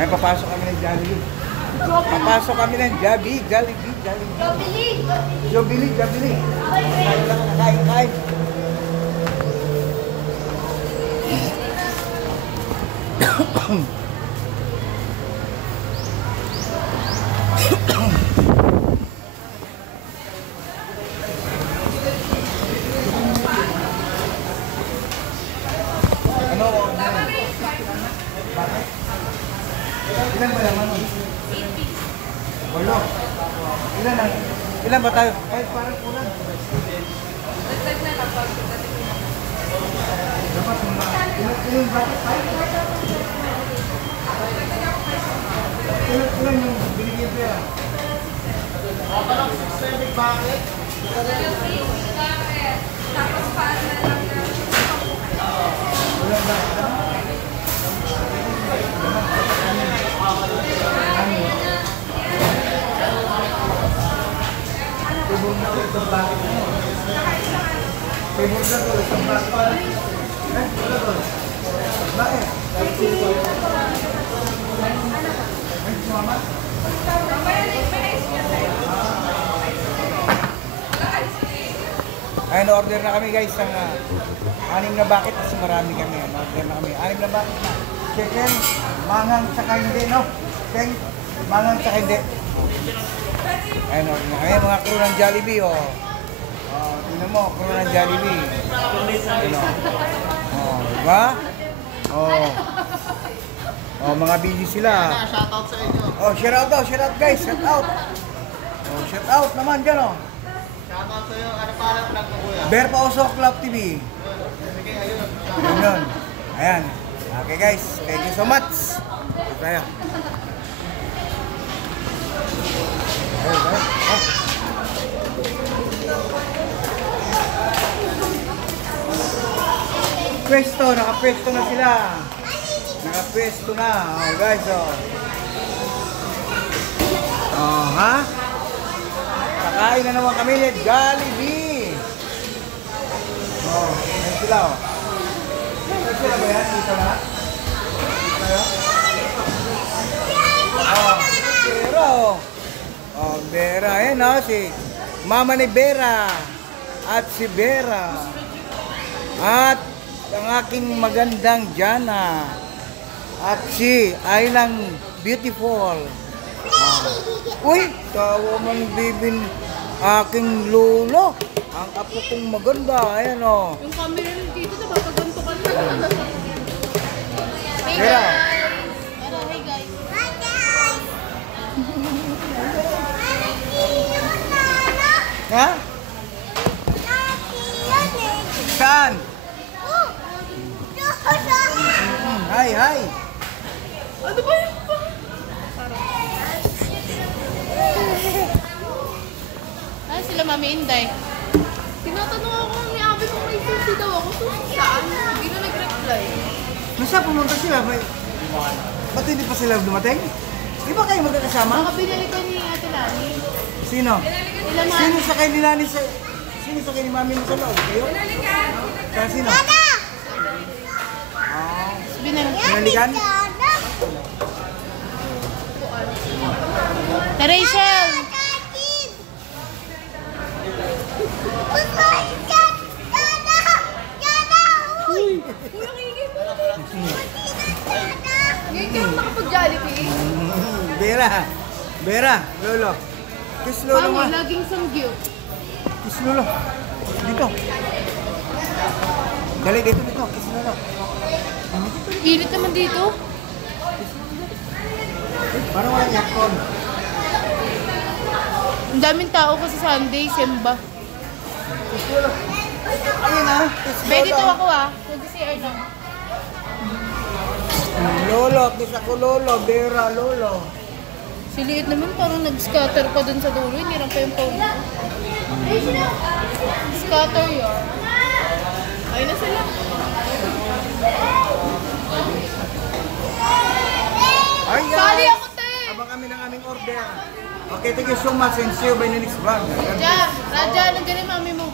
Ay, papasok kami ng Jollibee. Papasok kami ng Jollibee. Jollibee. Kain lang, kain. Ilan ba naman? 8. Ilan ba tayo? Ay, parang kulang. Dagdag na lang pag dapat ilan bakit? Ilan yung binigyan pera? Parang 6 bakit? Tapos paano na lang ilan bakit? Ayun, order na kami guys ng 6 na bucket kasi marami kami. Order na kami. 6 na bucket na. Chicken, mangang tsaka hindi, no? Chicken, mangang tsaka hindi. Ayun, order na kami. Mga crew ng Jollibee, oh. Tingnan mo, crew ng Jollibee. Diba? Mga busy sila. Shoutout sa inyo. Shout out guys, shout out. Shout out naman dyan, oh. Shoutout sa iyo. Ano parang vlog mo, kuya? Bear Pauso Club TV. Sige, ayun. Yun. Ayan. Okay guys, thank you so much. Tayo. Pwesto, nakapwesto na sila. Nakapwesto na. Oh, guys, oh. Ha? Kakain na naman kami ng Jollibee. Ayan sila, oh. Ayan sila ba yan? Dito na? Dito Bera, oh. Bera. Ayan, oh, si Mama ni Bera. At si Bera. At ang aking magandang Jana. At si Aylang Beautiful. Uy, tawa man bibin aking lolo. Ang apo kong maganda. Ayan, o. Yung camera dito, napapaganto ka na. Hey Bera. guys! Hey guys! Ha? Saan? Hi. Ano ba yun pa? Ay, sila Mami Inday. Tinatanong ako ni Abby kung may susi daw ako. Susi saan? Hindi na nag-reply. Nasa pumunta sila? Ba't hindi pa sila dumating? Di ba kayo magkakasama? Baka binalikan ni Ate Lani. Sino? Sila Mami. Sino sa kay ni Lani sa... Sino sa kay ni Mami mo sa loob? Kayo? Sa sino? Binalikan? Na Rachel! Ngayon ka lang nakapag-Jollibee. Bera, Lolo. Kiss Lolo mo. Mami, laging sanggyo. Kiss Lolo. Dito. Dali, dito. Kiss Lolo. Init naman dito. Parang walang aircon. Ang daming tao kasi Sunday, Simba. Kiss Lolo. Ayun na. Kiss Lolo. Pwede dito ako Nag-CR lang. Lolo, kiss ako Lolo. Bera, Lolo. Si Liit naman parang nag-scatter pa dun sa dulo. Hindi lang pa yung phone. Scatter yun. Ayun na sila. Ay, Sali ako, te! Abang kami ng aming order. Okay, thank you so much and see you by the next vlog. Raja, nandiyan yung mami mo.